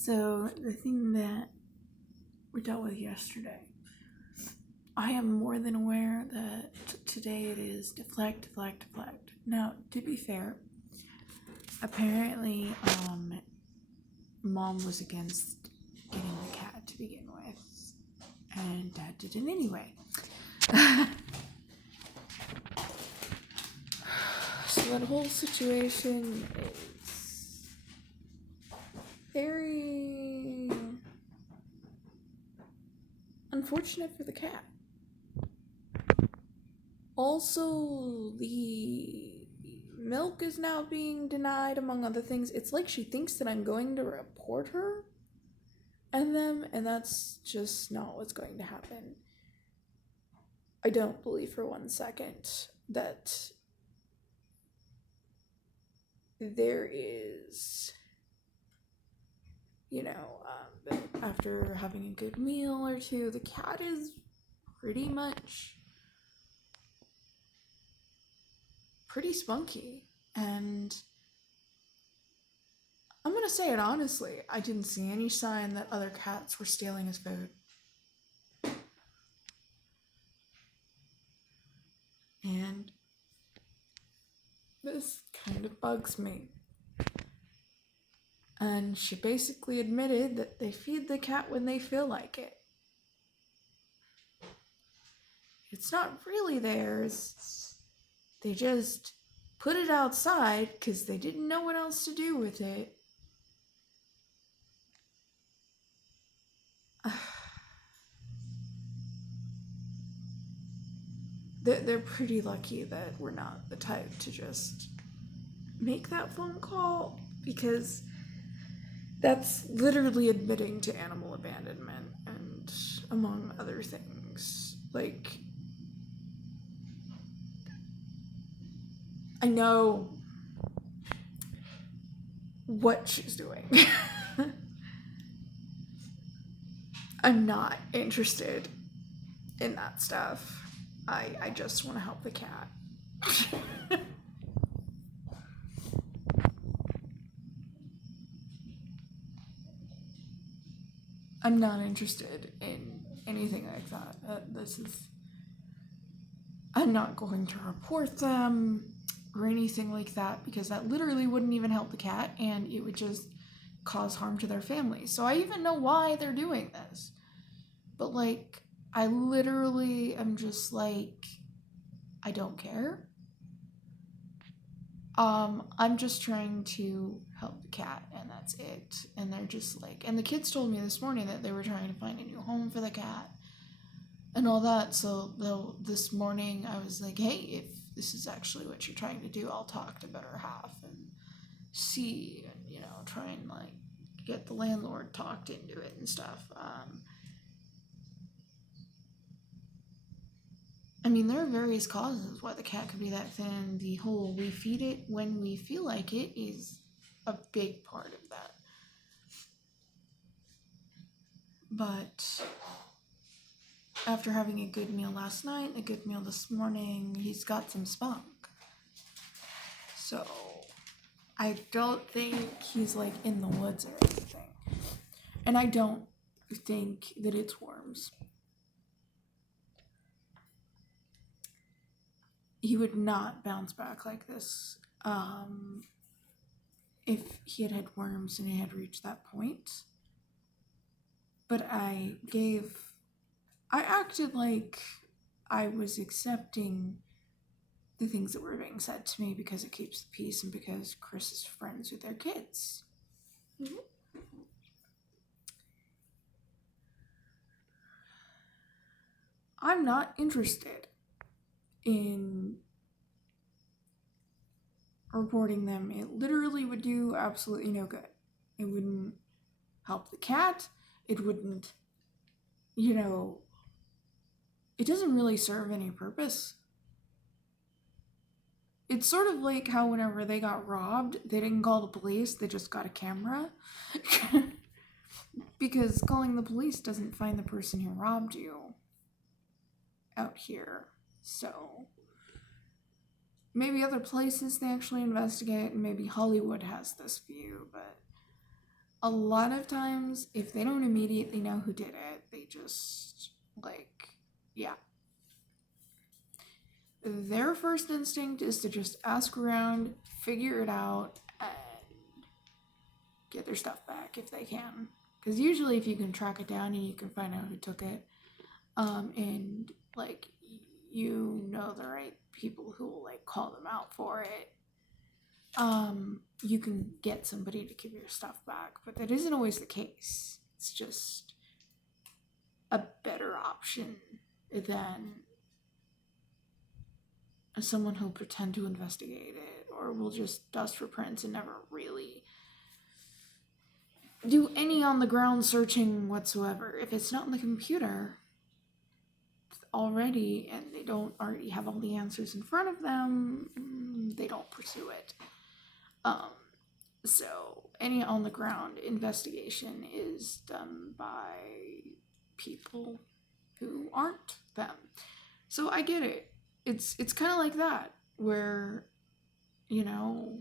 So, the thing that we dealt with yesterday, I am more than aware that today it is deflect, deflect, deflect. Now, to be fair, apparently, Mom was against getting the cat to begin with, and Dad did it anyway. So that whole situation is very unfortunate for the cat. Also, the milk is now being denied, among other things. It's like she thinks that I'm going to report her and them, and that's just not what's going to happen. I don't believe for 1 second that there is, after having a good meal or two, the cat is pretty spunky. And I'm gonna say it honestly, I didn't see any sign that other cats were stealing his food. And this kind of bugs me. And she basically admitted that they feed the cat when they feel like it. It's not really theirs. They just put it outside because they didn't know what else to do with it. They're pretty lucky that we're not the type to just make that phone call, because that's literally admitting to animal abandonment and among other things. Like, I know what she's doing. I'm not interested in that stuff. I just want to help the cat. I'm not interested in anything like that. I'm not going to report them or anything like that, because that literally wouldn't even help the cat and it would just cause harm to their family. So I even know why they're doing this. But I literally am just I don't care. I'm just trying to help the cat, and that's it. And they're just and the kids told me this morning that they were trying to find a new home for the cat and all that. So this morning I was like, hey, if this is actually what you're trying to do, I'll talk to better half and see, and try and get the landlord talked into it and stuff. I mean, there are various causes why the cat could be that thin. The whole we feed it when we feel like it is a big part of that. But after having a good meal last night, a good meal this morning, he's got some spunk. So I don't think he's in the woods or anything. And I don't think that it's worms. He would not bounce back like this if he had worms and it had reached that point. But I acted like I was accepting the things that were being said to me because it keeps the peace and because Chris is friends with their kids. Mm-hmm. I'm not interested in reporting them. It literally would do absolutely no good. It wouldn't help the cat. It wouldn't, it doesn't really serve any purpose. It's sort of like how whenever they got robbed, they didn't call the police, they just got a camera. Because calling the police doesn't find the person who robbed you out here. So maybe other places they actually investigate, and maybe Hollywood has this view, but a lot of times, if they don't immediately know who did it, they just, like, yeah. Their first instinct is to just ask around, figure it out, and get their stuff back if they can. Because usually if you can track it down and you can find out who took it, and, like, you know the right people who will, like, call them out for it, you can get somebody to give your stuff back. But that isn't always the case. It's just a better option than someone who'll pretend to investigate it or will just dust for prints and never really do any on the ground searching whatsoever. If it's not in the computer already and they don't already have all the answers in front of them, they don't pursue it. So any on the ground investigation is done by people who aren't them. So I get it. It's kind of like that, where, you know,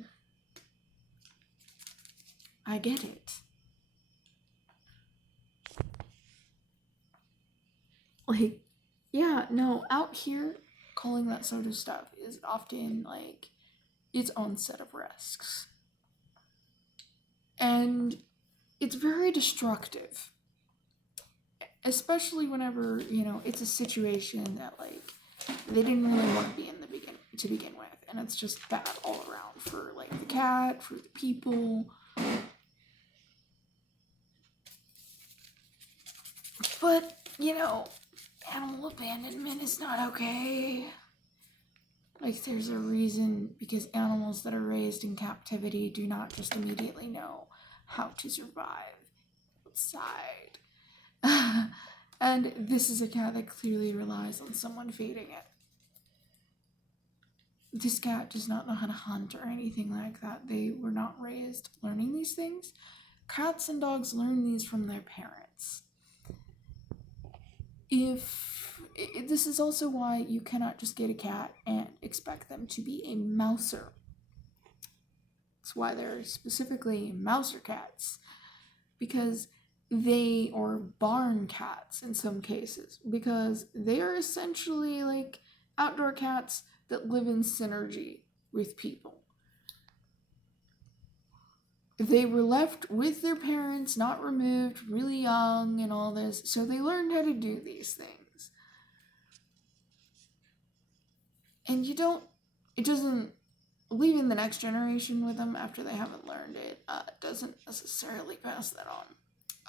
I get it. Like, yeah, no, out here, calling that sort of stuff is often, like, its own set of risks. And it's very destructive. Especially whenever, you know, it's a situation that, like, they didn't really want to be in to begin with. And it's just bad all around for, like, the cat, for the people. But, you know, animal abandonment is not okay. Like, there's a reason, because animals that are raised in captivity do not just immediately know how to survive outside. And this is a cat that clearly relies on someone feeding it. This cat does not know how to hunt or anything like that. They were not raised learning these things. Cats and dogs learn these from their parents. This is also why you cannot just get a cat and expect them to be a mouser. That's why they're specifically mouser cats. Because or barn cats in some cases, because they are essentially like outdoor cats that live in synergy with people. They were left with their parents, not removed, really young and all this, so they learned how to do these things. And leaving the next generation with them after they haven't learned it, doesn't necessarily pass that on.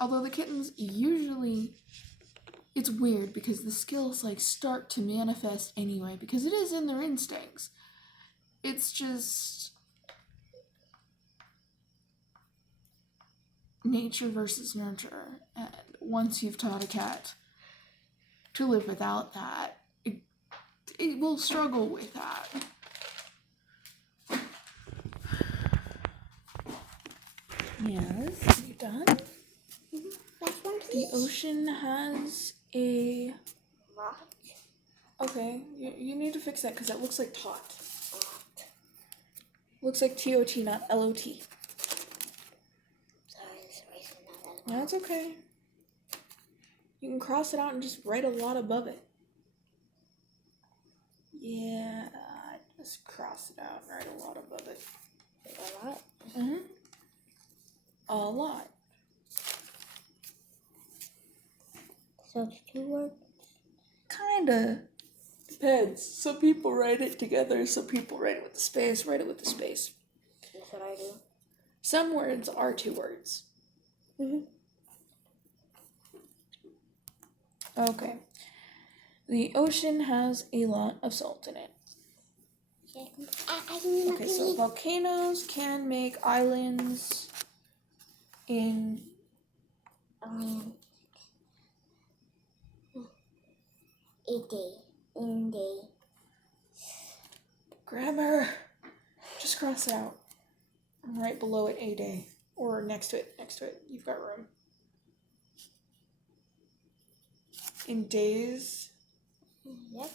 Although the kittens usually, it's weird because the skills, like, start to manifest anyway, because it is in their instincts. It's just nature versus nurture. And once you've taught a cat to live without that, it will struggle with that. Yes, you done? The ocean has a... What? Okay, you need to fix that because that looks like tot. Looks like T-O-T, not L-O-T. Sorry, this erasing that. That's okay. You can cross it out and just write a lot above it. Yeah, just cross it out and write a lot above it. A lot? Mm-hmm. A lot. So it's 2 words? Kinda. Depends. Some people write it together, some people write it with the space, write it with the space. That's what I do. Some words are 2 words. Mm-hmm. Okay. The ocean has a lot of salt in it. Okay, so volcanoes can make islands in... In day. Grammar. Just cross it out. Right below it, a day. Or next to it. You've got room. In days. Yep.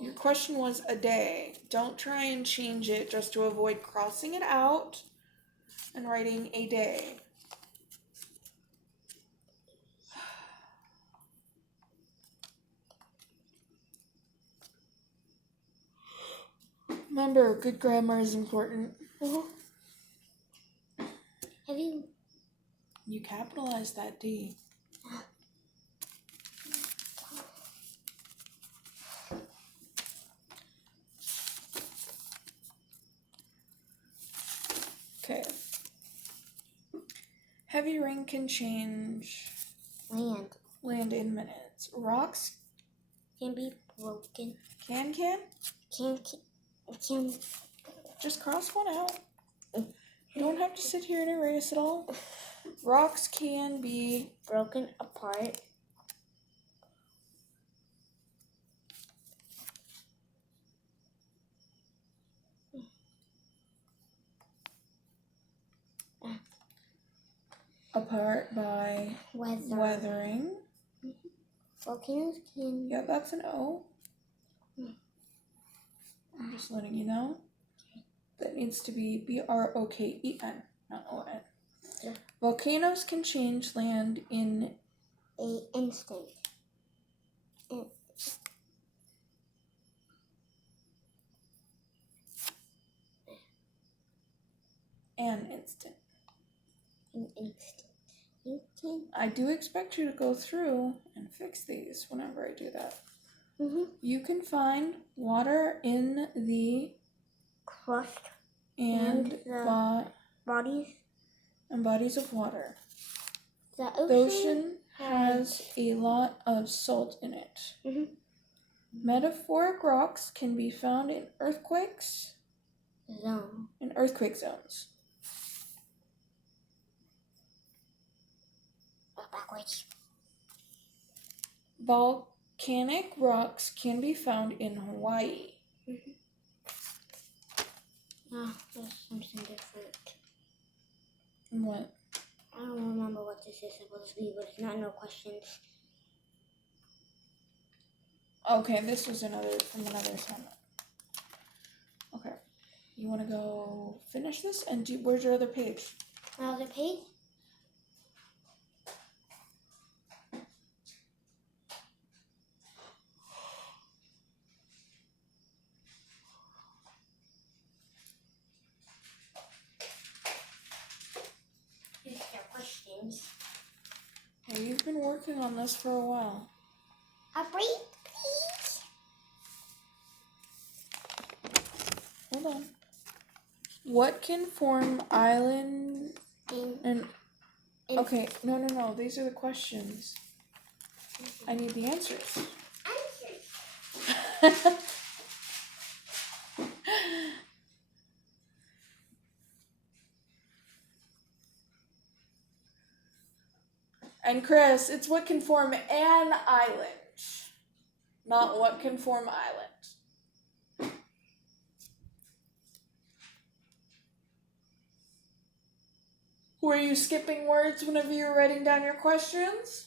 Your question was a day. Don't try and change it just to avoid crossing it out and writing a day. Remember, good grammar is important. Have you? You capitalized that D. Okay. Heavy rain can change land in minutes. Rocks Can be broken. can. Can. Just cross one out. You don't have to sit here and erase it all. Rocks can be Broken apart. apart by weathering. Volcanoes can. Yeah, that's an O. I'm just letting you know. That needs to be BROKEN, not ON. Yeah. Volcanoes can change land in An instant. an instant. An instant. You can. I do expect you to go through and fix these whenever I do that. You can find water in the Crust and bodies of water. The The ocean has a lot of salt in it. Metaphoric rocks can be found in earthquake zones. Backwards. Volcanic rocks can be found in Hawaii. Oh, there's something different. What? I don't remember what this is supposed to be, but it's not no questions. Okay, this was from another assignment. Okay, you want to go finish this? And where's your other page? My other page? These are questions. Hey, you've been working on this for a while. A break, please. Hold on. What can form island and okay, no. These are the questions. I need the answers. And Chris, it's what can form an island, not what can form island. Were you skipping words whenever you were writing down your questions?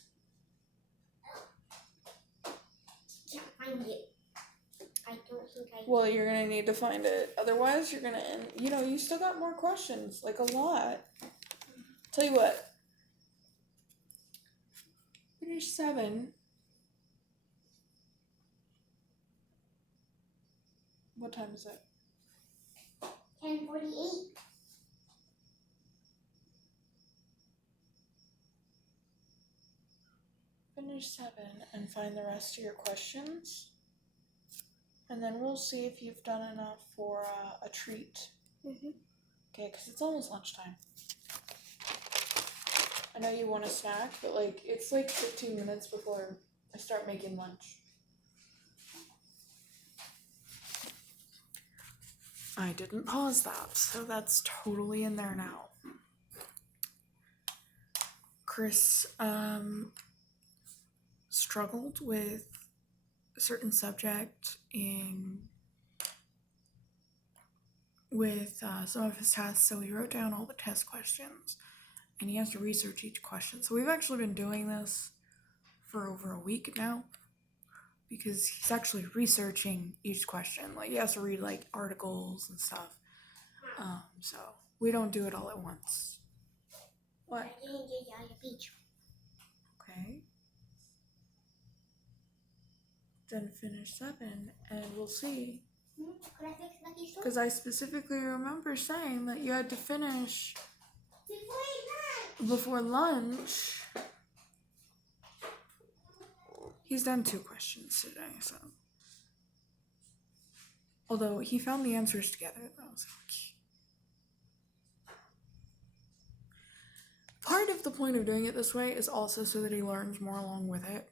Can't find it. I don't think I. Well, you're gonna need to find it. Otherwise, you're gonna end. You still got more questions, like a lot. Tell you what. Finish 7. What time is it? 10:48. Finish 7 and find the rest of your questions. And then we'll see if you've done enough for a treat. Okay, because it's almost lunchtime. I know you want a snack, but it's 15 minutes before I start making lunch. I didn't pause that, so that's totally in there now. Chris struggled with a certain subject with some of his tests, so he wrote down all the test questions, and he has to research each question. So we've actually been doing this for over a week now, because he's actually researching each question. He has to read articles and stuff. So we don't do it all at once. What? I didn't get you on the beach. Okay. Then finish 7, and we'll see Could I fix Lucky's toy? Because I specifically remember saying that you had to finish before lunch. He's done 2 questions today, so. Although he found the answers together, though, so. Part of the point of doing it this way is also so that he learns more along with it.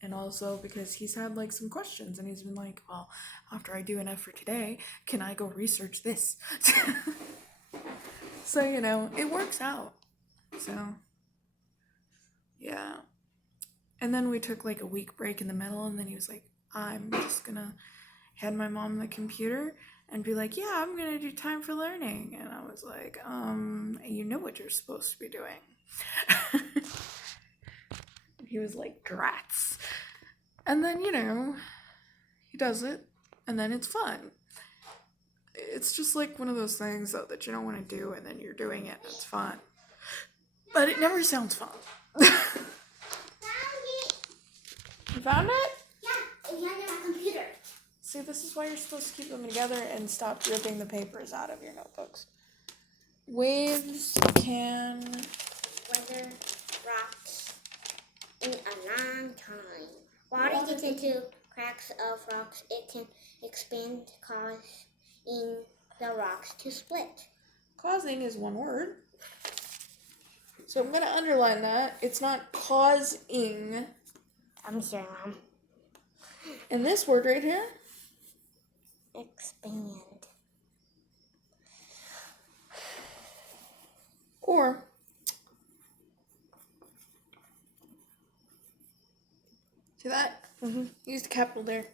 And also because he's had like some questions and he's been like, well, after I do enough for today, can I go research this? So, you know, it works out. So, yeah. And then we took like a week break in the middle, and then he was like, I'm just gonna hand my mom the computer and be like, yeah, I'm gonna do time for learning. And I was like, you know what you're supposed to be doing. He was like, drats. And then, you know, he does it, and then it's fun. It's just like one of those things, though, that you don't want to do, and then you're doing it, and it's fun. But it never sounds fun. Found it. You found it? Yeah, it's under my computer. See, this is why you're supposed to keep them together and stop ripping the papers out of your notebooks. Waves can Weather rocks in a long time. Water gets into cracks of rocks. It can expand, causing the rocks to split. causing is one word. So I'm going to underline that. It's not causing. I'm sorry, Mom. And this word right here, Expand. or see that? Mm-hmm. Used a capital there.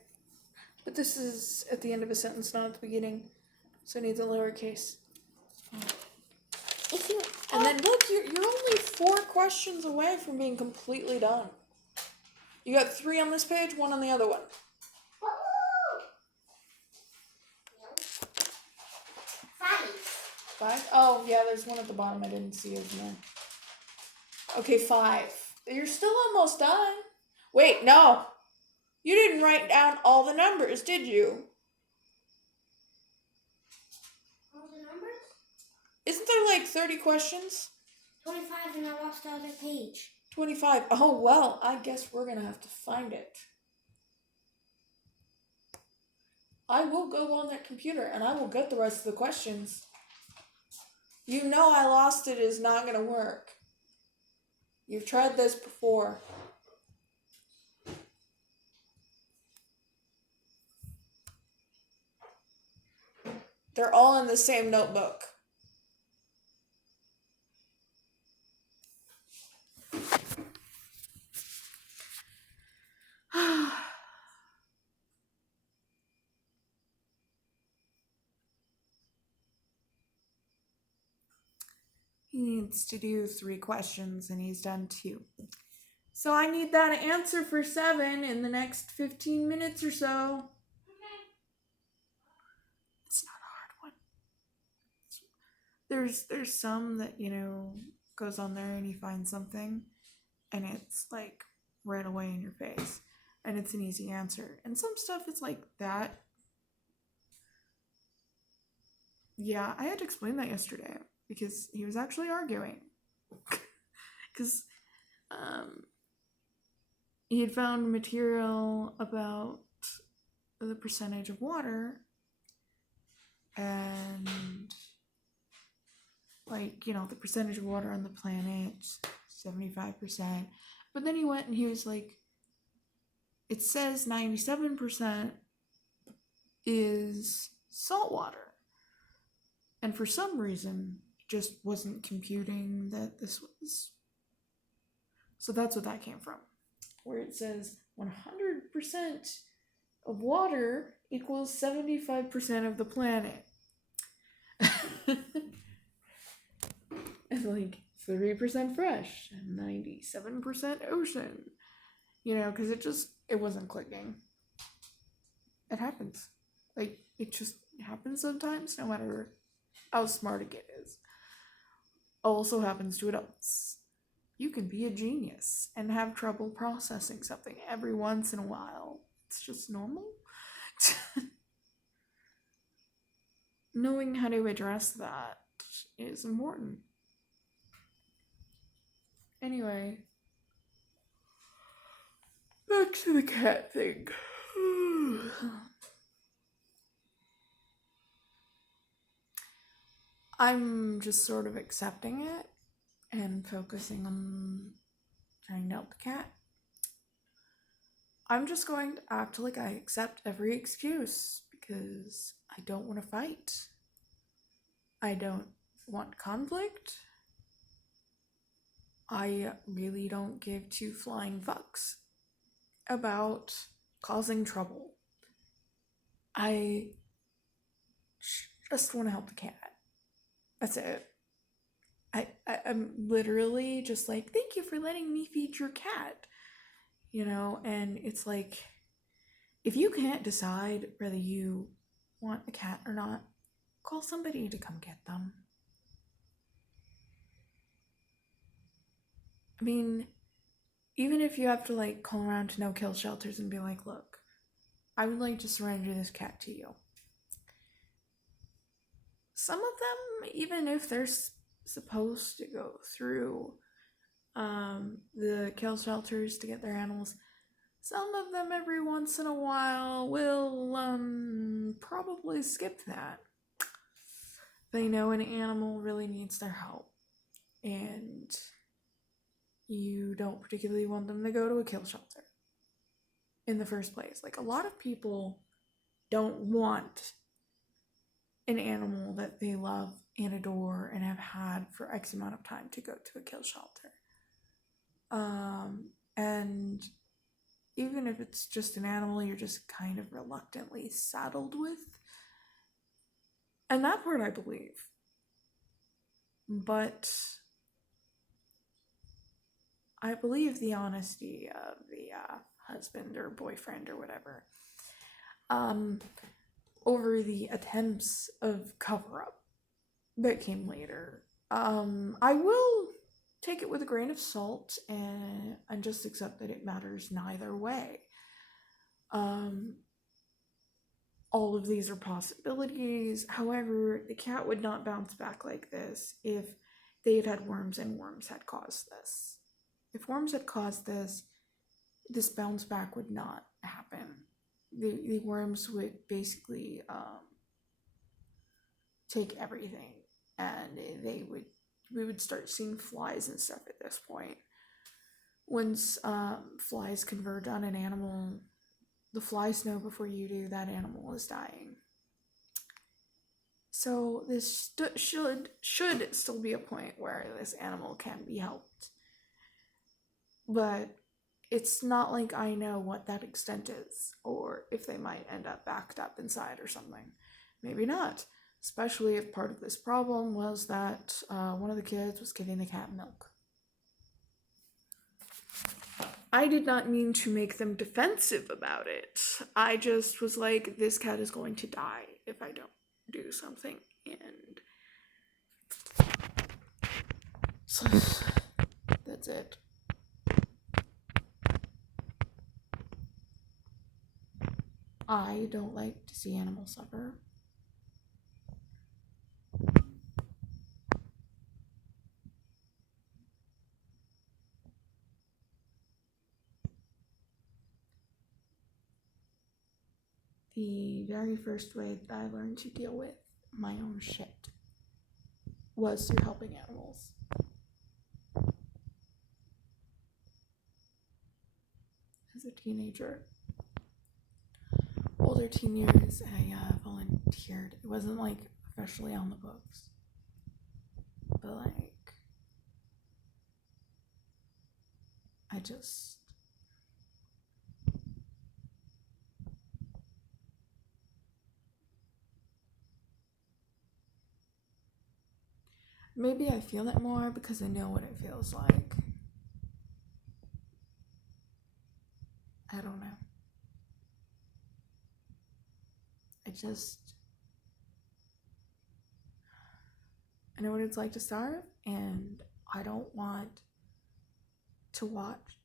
But this is at the end of a sentence, not at the beginning. So it needs a lowercase. If you And then look, you're only 4 questions away from being completely done. You got 3 on this page, 1 on the other one. Five. 5? Oh, yeah, there's one at the bottom I didn't see, isn't there? Okay, 5. You're still almost done. Wait, no. You didn't write down all the numbers, did you? All the numbers? Isn't there like 30 questions? 25, and I lost the other page. 25. Oh, well, I guess we're going to have to find it. I will go on that computer and I will get the rest of the questions. You know I lost it is not going to work. You've tried this before. They're all in the same notebook. He needs to do 3 questions and he's done 2. So I need that answer for 7 in the next 15 minutes or so. It's not a hard one. There's some that, you know, goes on there and you find something and it's like right away in your face and it's an easy answer. And some stuff it's like that. Yeah, I had to explain that yesterday because he was actually arguing. Because he had found material about the percentage of water and like, you know, the percentage of water on the planet, 75%. But then he went and he was like, it says 97% is salt water. And for some reason, it just wasn't computing that this was. So that's what that came from. Where it says 100% of water equals 75% of the planet. And like 3% fresh and 97% ocean. You know, because it wasn't clicking. It happens. Like, it just happens sometimes, no matter how smart a kid is. Also happens to adults. You can be a genius and have trouble processing something every once in a while. It's just normal. knowing how to address that is important. Anyway, back to the cat thing. I'm just sort of accepting it and focusing on trying to help the cat. I'm just going to act like I accept every excuse because I don't want to fight. I don't want conflict. I really don't give two flying fucks about causing trouble. I just want to help the cat. That's it. I'm literally just like, thank you for letting me feed your cat. You know, and it's like, if you can't decide whether you want a cat or not, call somebody to come get them. I mean, even if you have to like call around to no-kill shelters and be like, look, I would like to surrender this cat to you. Some of them, even if they're supposed to go through the kill shelters to get their animals, some of them every once in a while will probably skip that. They know an animal really needs their help, and you don't particularly want them to go to a kill shelter in the first place. Like, a lot of people don't want an animal that they love and adore and have had for X amount of time to go to a kill shelter. And even if it's just an animal you're just kind of reluctantly saddled with, and that part I believe. But I believe the honesty of the husband or boyfriend or whatever over the attempts of cover-up that came later. I will take it with a grain of salt and just accept that it matters neither way. All of these are possibilities. However, the cat would not bounce back like this if they had had worms and worms had caused this. If worms had caused this, this bounce back would not happen. The worms would basically take everything, and we would start seeing flies and stuff at this point. Once flies converge on an animal, the flies know before you do that animal is dying. So this should still be a point where this animal can be helped. But it's not like I know what that extent is, or if they might end up backed up inside or something. Maybe not, especially if part of this problem was that one of the kids was giving the cat milk. I did not mean to make them defensive about it. I just was like, this cat is going to die if I don't do something, and so that's it. I don't like to see animals suffer. The very first way that I learned to deal with my own shit was through helping animals. As a teenager, older teen years, I volunteered. It wasn't like officially on the books, but like I just maybe I feel it more because I know what it feels like. I don't know. I know what it's like to starve, and I don't want to watch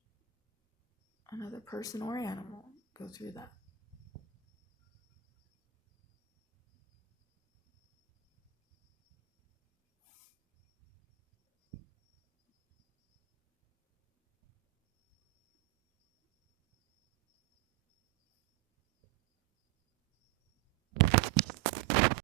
another person or animal go through that.